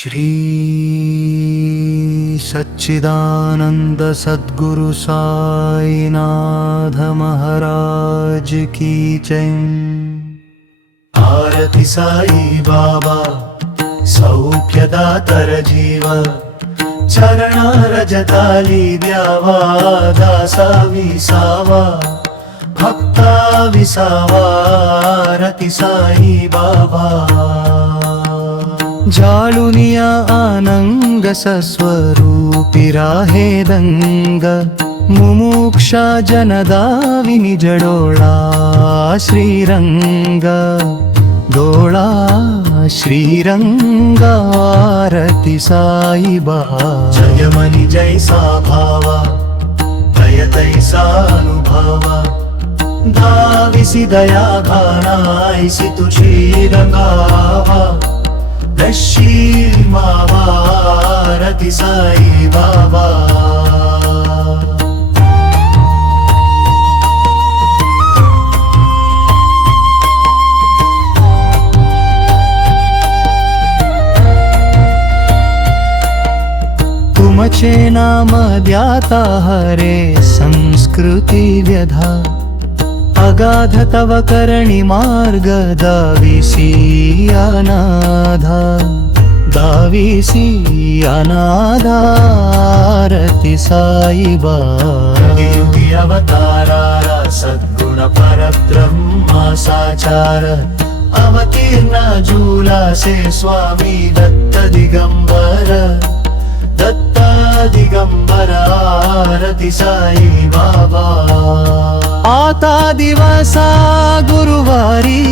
श्री सच्चिदानंद सद्गुरु साईनाथ महाराज की जय। आरती साई बाबा सौख्यदातर जीव, चरण रजताली द्यावा दासा विसावा, भक्ता विसावा आरती साई बाबा। जाळुनिया आनंग सस्वरूपी राहे दंग, मुमुक्षा जनदाविनी जडोळा श्रीरंग, डोळा श्रीरंग आरती साई बाबा। जयमनी जैसा भावा दय तैसा अनुभवा, धाविसी दया घाणायसी तुझी रंगावा, दशी मावा आरती साई बाबा। तुमचे नाम द्याता हरे संस्कृती व्यधा, अगाध तव करणी मार्ग दाविसी अनाधा, दाविसी अनाधा आरती साई बाबा। युगी अवतारा सद्गुण परब्रह्मा साचार, अवतीर्ण झूला से स्वामी दत्त दिगंबर, दत्ता दिगंबर आरती साई बाबा। आता दिवसा गुरुवारी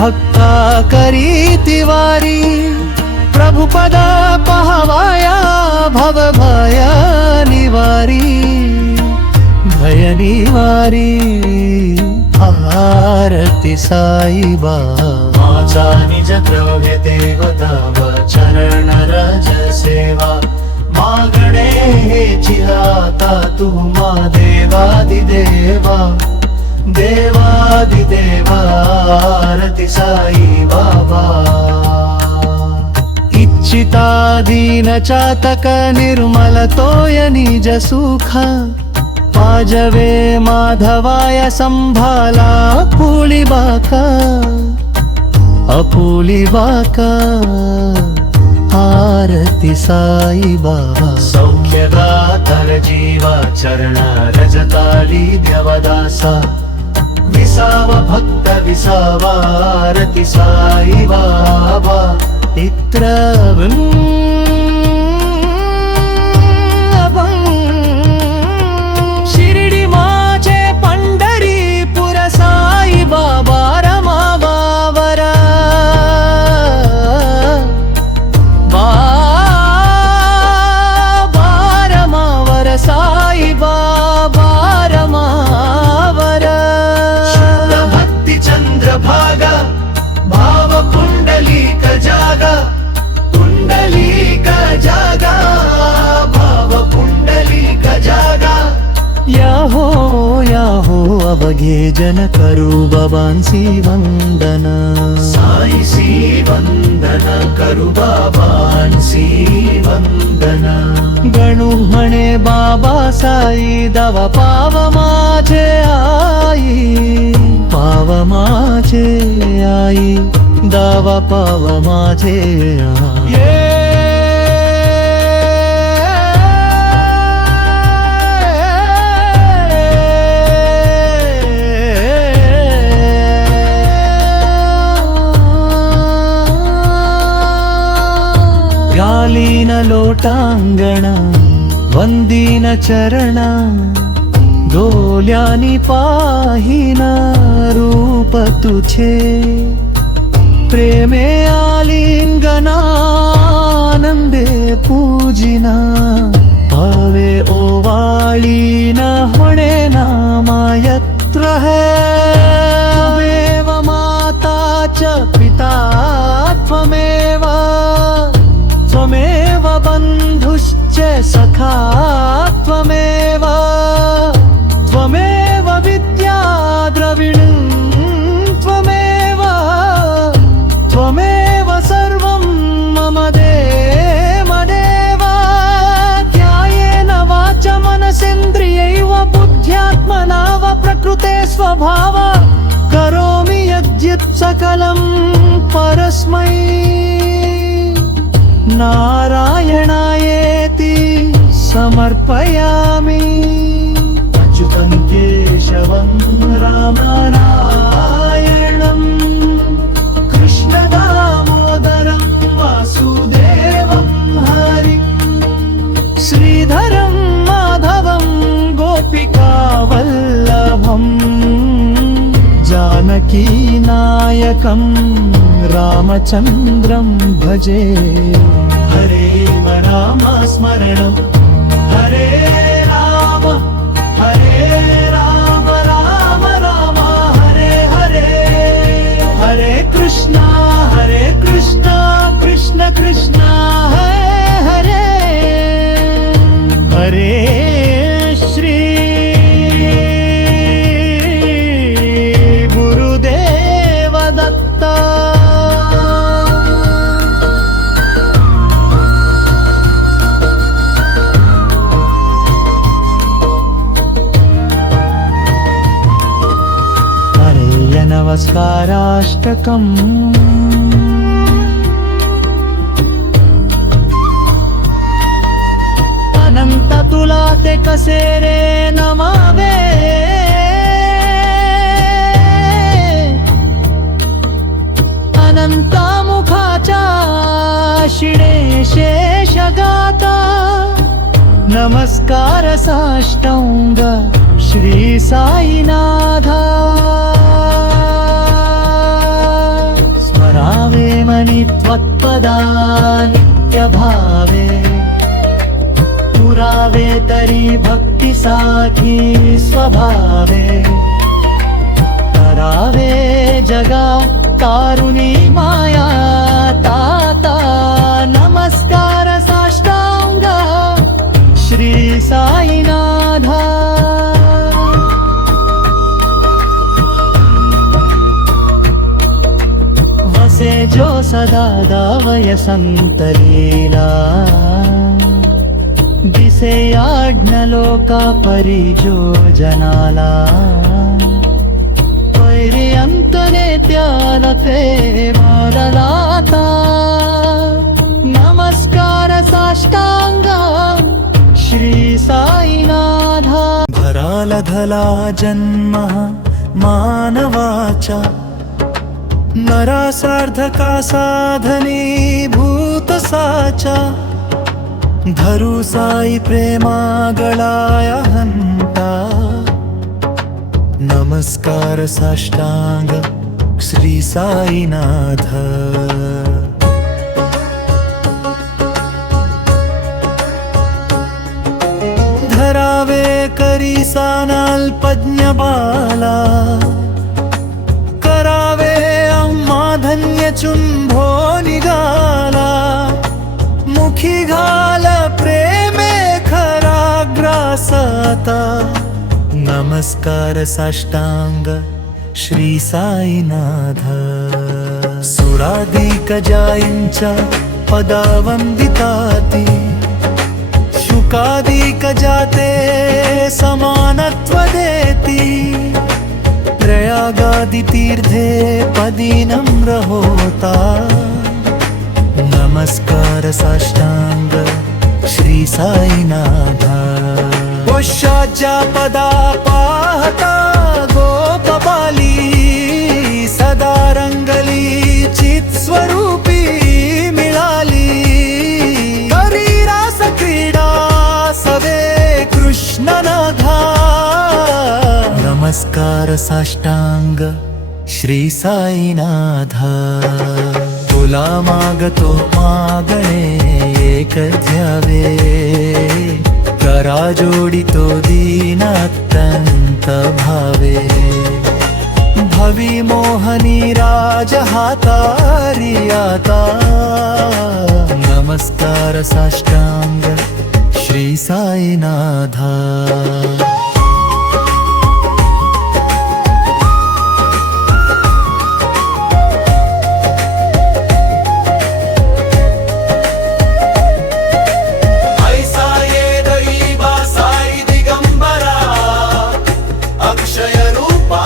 भक्ता करी तिवारी, प्रभुपद पहावाया भव भय निवारी, भय निवारी आरती साई बाबा। माझा निज द्रव्य देवताव चरण रज सेवा, मागणे हेची आता तुम्हा देवादिदेवा, देवादिदेवा आरती साई बाबा। इच्छिताधीन चातक निर्मल तोय निज सुख, पाजवे माधवाय संभाला अपुली बाका, अपुली बाका आरती साई बाबा। सौख्यदातर जीवा चरण रजताली द्यवदासा, विसावा भक्त विसावा आरती साई बाबा। इत्र शिर्डी माझे पंढरीपुर साई बाबा रमावावर, साई बाबा रमावर। शुद्ध भक्ति चंद्र भागा, भाव पुंडलीक जागा, पुंडलीक जागा, भाव पुंडलीक जागा। याहो अवघे जन करू बाबांसी वंदन, साईसी वंदन करू बाबांसी वंदन। गणू म्हणे बाबा साई दवा पाव माझे आई, पाव माझे आई, दवा पाव माझे आई। गालीन लोटांगणा वंदीन चरणा, डोल्यानी पाहिना रूप तुझे, प्रेमे आलिंगना आनंदे पूजिना, भावे ओवाळीन होणे नामायत्र है। त्वमेव माता च पिता त्वमेव, त्वमेव बन्धुश्च सखा त्वमेव, त्वमेव विद्या द्रविणं त्वमेव, त्वमेव सर्वं मम देव। स्वभाव करोमि यद्यत् सकलं परस्मै नारायणायेति समर्पयामि अच्युतं केशवं रामनारायणं कृष्णदामोदरं वासुदेवं हरिं श्रीधरं माधवं गोपिकावल्लभं जानकीनायकं रामचन्द्रं भजे हरे राम स्मरणं हरे राम राम राम हरे हरे हरे कृष्णा कृष्ण कृष्ण हरे हरे श्री गुरुदेव दत्ता नमस्काराष्टकम् अनंत तुला ते कसेरे नमावे अनंत मुखाच्या शिणे शेष गाता नमस्कार साष्टांग श्री साईनाथा स्मरावे मनी त्वत्पदा नित्यभावे पुरावे तरी भक्तीसाठी स्वभावे करावे जगा तारुणी माया ताता नमस्कार साष्टांग श्री साईनाथा वसे जो सदा दावय संतलीला दिसे आज्ञलोका परिजो जनाला पैरी अंतने त्याला ते मारलाता नमस्कार साष्टांग श्री साईनाथा भराला धला जन्म मानवाचा नरासार्धका साधनी भूत साचा धरू साई प्रेमा गळाया हंता नमस्कार साष्टांग श्री साईनाथ धरावे करी सानाल्पज्ञ बाला करावे अम्मा धन्य चुंभो निघाला मुखी घाल प्रेमे खरा ग्रासाता नमस्कार साष्टांग श्री साईनाथ सुराधिक जायंच्या पदावंदिताती शुकाधिक जाते समानत्व देती प्रयागादि तीर्थे पदी नम्र होता नमस्कार साष्टांग श्री साईनाथा पश्चाच्या पदा पाहता गोपबाली सदा रंगली चित स्वरूपी मिळाली करी रास क्रीडा सवे कृष्ण नघा नमस्कार साष्टांग श्री साईनाथा तुला मागतो मागणे एक ध्यावे करा जोडितो दीनात्यंत भावे भवी मोहनी राज हातारी आता नमस्कार साष्टांग श्री साईनाथा अक्षय रूपा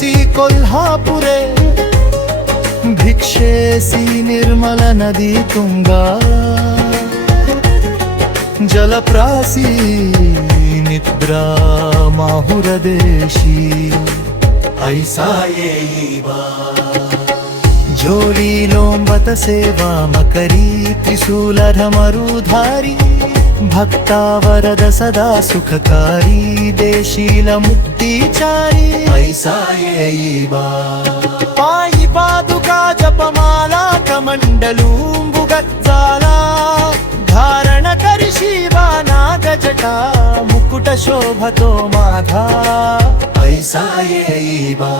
निवासी कोल्हापुरे भिक्षेसी निर्मल नदी तुंगा जलप्रासी निद्रा माहुरदेशी ऐसा येईबा जोडी लोंबत सेवा मकरी त्रिशूलधमरुधारी भक्ता वरद सदा सुखकारी देशील मुक्तिचारी ऐसा येईबा पायी पादुका जपमाला कमंडलूंबुगज्जाला धारण करी शिवा नागजटा मुकुट शोभतो माधा ऐसा येईबा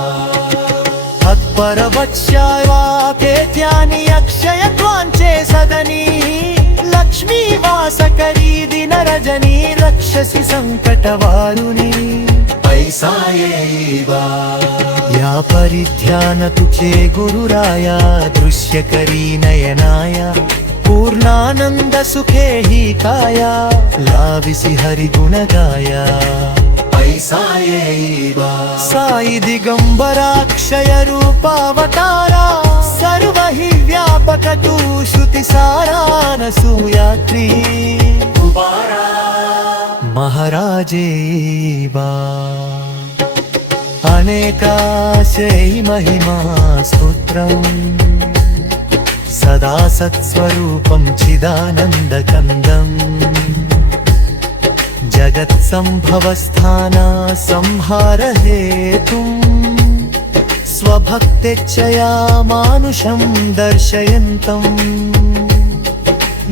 परवत्स्यावा केत्यानि अक्षयत्वांचे सदनी लक्ष्मी वास करी दिन रजनी रक्षसी संकटवारुनी ऐसा येईबा या परिध्यान तुझे गुरुराया दृश्य करी नयनाया पूर्णानंद सुखे ही काया लाविसी हरि गुण गाया ऐसा येईबा साई दिगंबराक्षय रूपावतारा सर्व ही व्यापक तू श्रुती सारान सुयात्री महाराजेबा अनेकाशै महिमा स्तोत्रम् सदा सत्स्वरूपं चिदानन्दकन्दम् जगत्सम्भवस्थाना संहार हेतुम् स्वभक्तेच्छया मानुषं दर्शयन्तम्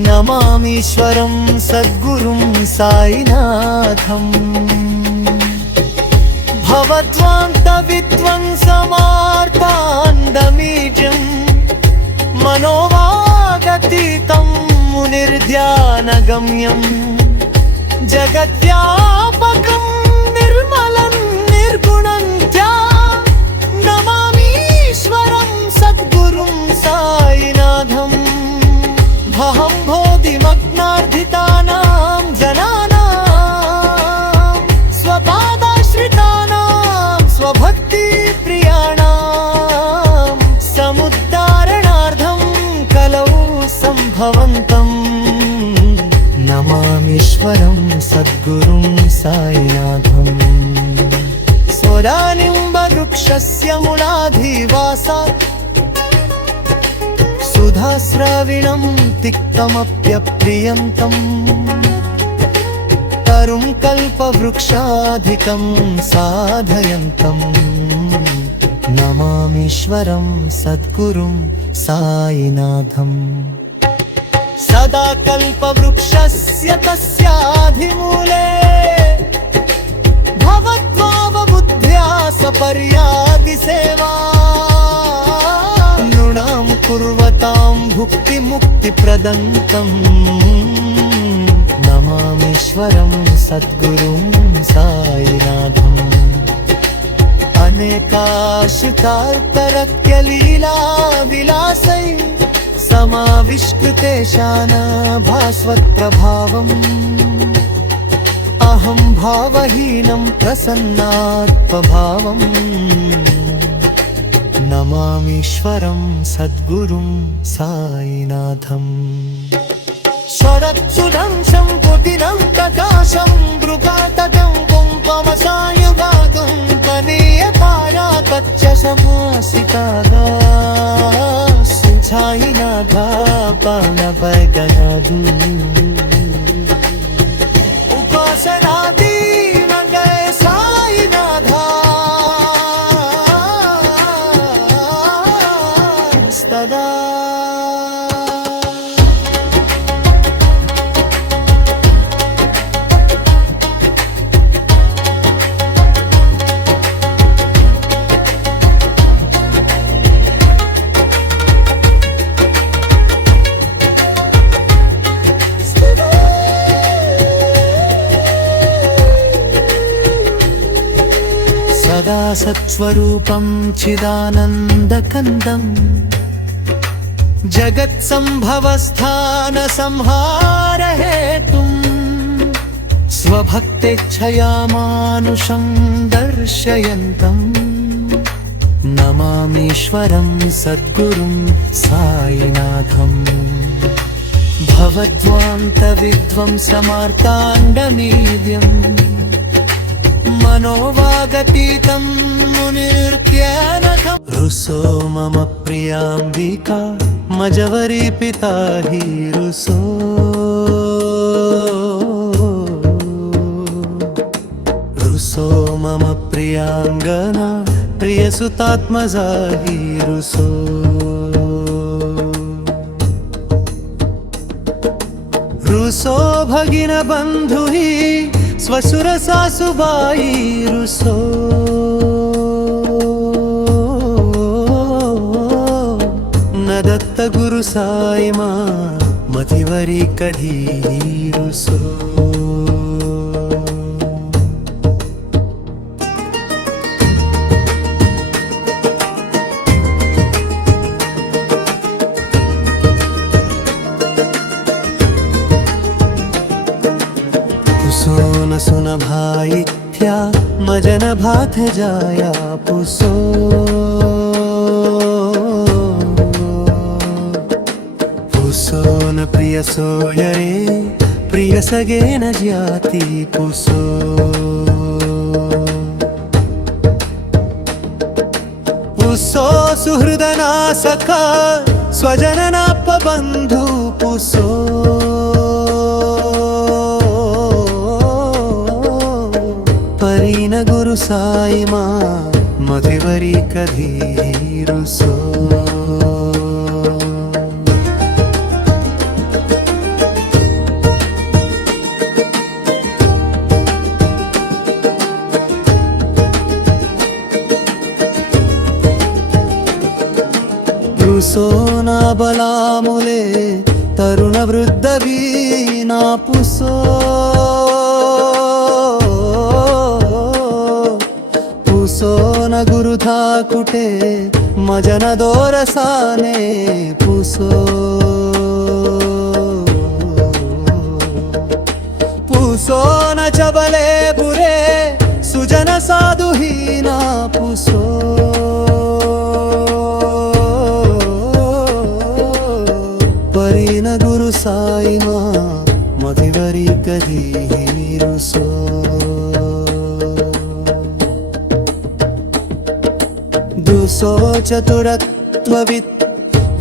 नमामीश्वरं सद्गुरुं साईनाथम् भवद्वान्तविध्वंसमार्ताण्डमीजम् मनोवागतीतं मुनिर्ध्यानगम्यम् जगद्व्यापकं निर्मलं निर्गुणं नमामीश्वरं सद्गुरुं साईनाथम् भहं बोधिमग्नार्धितानां जनानां स्वपादाश्रितानां स्वभक्तिप्रियाणां समुद्धारणार्थं कलौ सम्भवन्तम् नमामीश्वरं सद्गुरुं साईनाथम् स्वरानिम्बवृक्षस्य मूलाधिवासात् सुधास्राविणं तिक्तमप्यप्रियन्तम् तरुं कल्पवृक्षाधिकं साधयन्तम् नमामीश्वरं सद्गुरुं साईनाथम् सदा कल्पवृक्षस्य तस्याधिमूले भवद्भावबुद्ध्या सपर्यादि सेवा नृणां कुर्वतां भुक्तिमुक्तिप्रदन्तम् नमामीश्वरं सद्गुरुं साईनाथम् अनेकाश्रितार्तरत्यलीला विलासै समाविष्कृतेशान भास्वत्प्रभावम् अहं भावहीनं प्रसन्नात्मभावम् नमामीश्वरं सद्गुरुं साईनाथम् शरत्सुदंशं कुटिलं प्रकाशं मृगातटं कुङ्कुमसायुगागं कनीयतारा तच्च समासितागा साईनाथा पावनपगनादू उपासनादि मंगल साईनाथा सदा सदा सत्स्वरूपं चिदानन्दकन्दम् जगत्सम्भवस्थानसंहार हेतुम् स्वभक्तेच्छया मानुषं दर्शयन्तम् నమామీశ్వరం సద్గురుం సాయినాథం భవద్వాంత విధ్వంసమార్తాండమీడ్యం మనోవాగతీతం మునిర్జ్ఞానకం రుసో మమ ప్రియాంబికా మజవరీ పితా హి రుసో రుసో మమ ప్రియాంగనా ప్రియసుతాత్మజా హి రుసో రుసో భగిన బంధు హి स्वसुर सासुबाई रुसो न दत्त गुरु साई मां मतिवरी कधी रुसो सुन सुन भाई थ्या मजन भात जाया पुसो पुसोन प्रिय सोयरे प्रिय सगे न ज्याति पुसो पुसो सुहृदना सखा स्वजननाप बंधु पुसो न गुरु साई मां मतिवरी कधी रुसो रुसो ना बलामुले तरुण वृद्ध वीना पुसो पुसो न गुरु धाकुटे मजन दोरसाने पुसो पुसो न चबले बुरे सुजन साधुहीना पुसो परी न गुरु साई मां मतिवरी कधी रुसो दुसो चतुरत्ववित्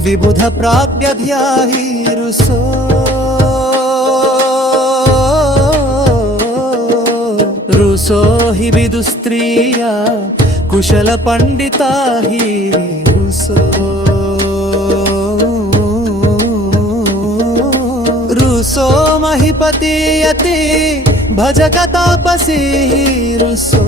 विबुध प्राप्यध्याहि रुसो रुसो हि विदुस्त्रिया कुशल पंडिता हि रुसो रुसो महिपति यति भजक तापसी रुसो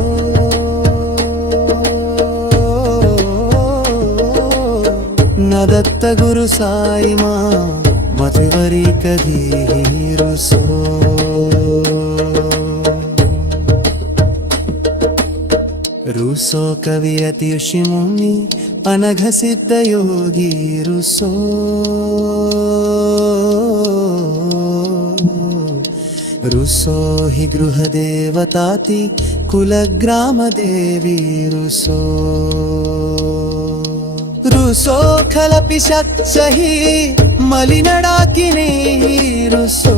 न दत्त गुरु साई मां मतिवरी कधी रुसो रुसो कवि अति ऋषि मुनि अनघ सिद्ध योगी रुसो रुसो हि गृह देवताति कुल ग्राम देवी रुसो रुसो खलपि शक्सहि मलिनडाकिनी रुसो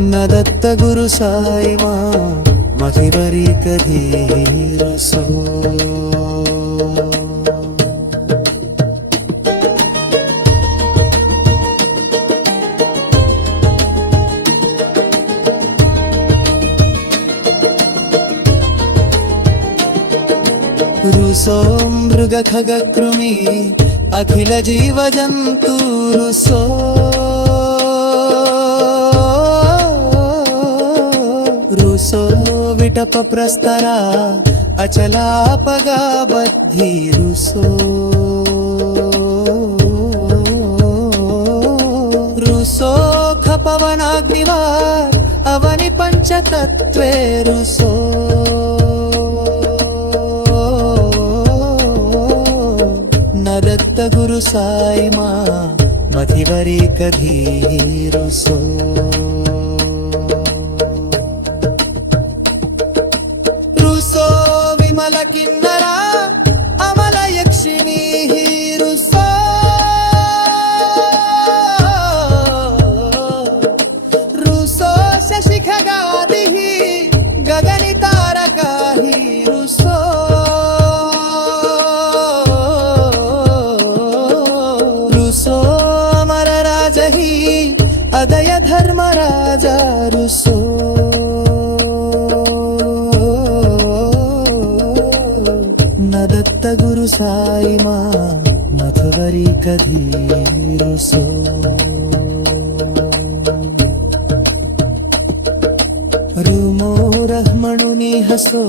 न दत्त गुरु साई मां मतिवरी कधी रुसो रुसो मृग खग कृमि अखिल जीव जंतु रुसो रुसो विटप प्रस्तरा अचलापगा बद्धि रुसो रुसो खपवनाग्निवार अवनि पंचतत्वे रुसो दत्त गुरु साई मां मतिवरी कधी रुसो किन्नरा अमला यक्षिणी रुसो रुसो शशिखगादिः गगनितारकाः रुसो रुसो अमरराजः अदय धर्मराजा रुसो न दत्त गुरु साई मा मथुवरी कधी रुसो रुमो रहमणुनी हसो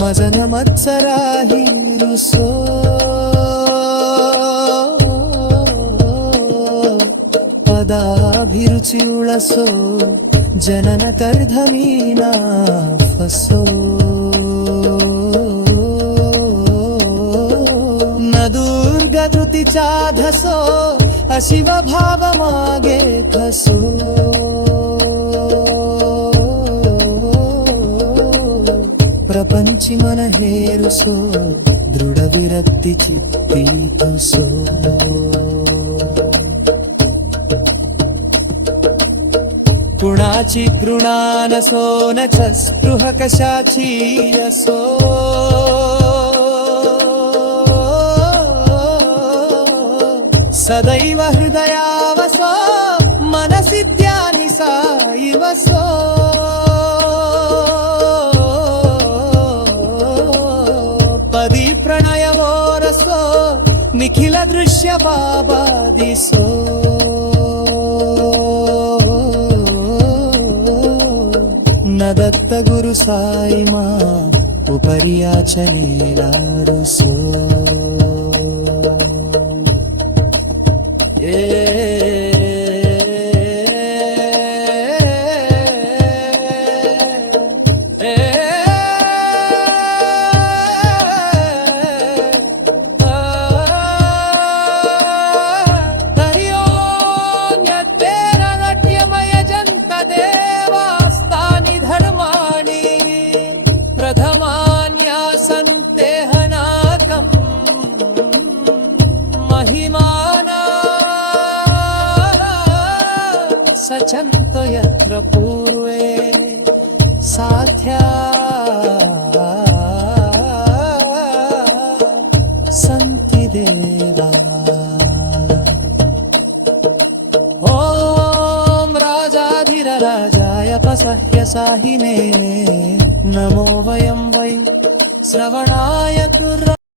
मजन मत्सराही रुसो पदाभिरुचि उळसो जनन कर्धमीना फसो न दुर्गधृतीचा धसो अशिव भाव मागे खसो प्रपंची मन हेरुसो दृढ विरक्ती चित्ती तसो कुणाची घृणा नसो न च स्पृह कशाची असो सदैव हृदयावसो मनसि ध्यानि साईवसो पदी प्रणयवोरसो निखिल दृश्य बाबा दिसो न दत्त गुरु साई मा उपरि याचनेला रुसो महिमाना सचन्तो यत्र पूर्वे साध्या सन्ति देवा ॐ राजाधिरराजाय पसह्य साहिने नमो वयं वै श्रवणाय कुर्मः।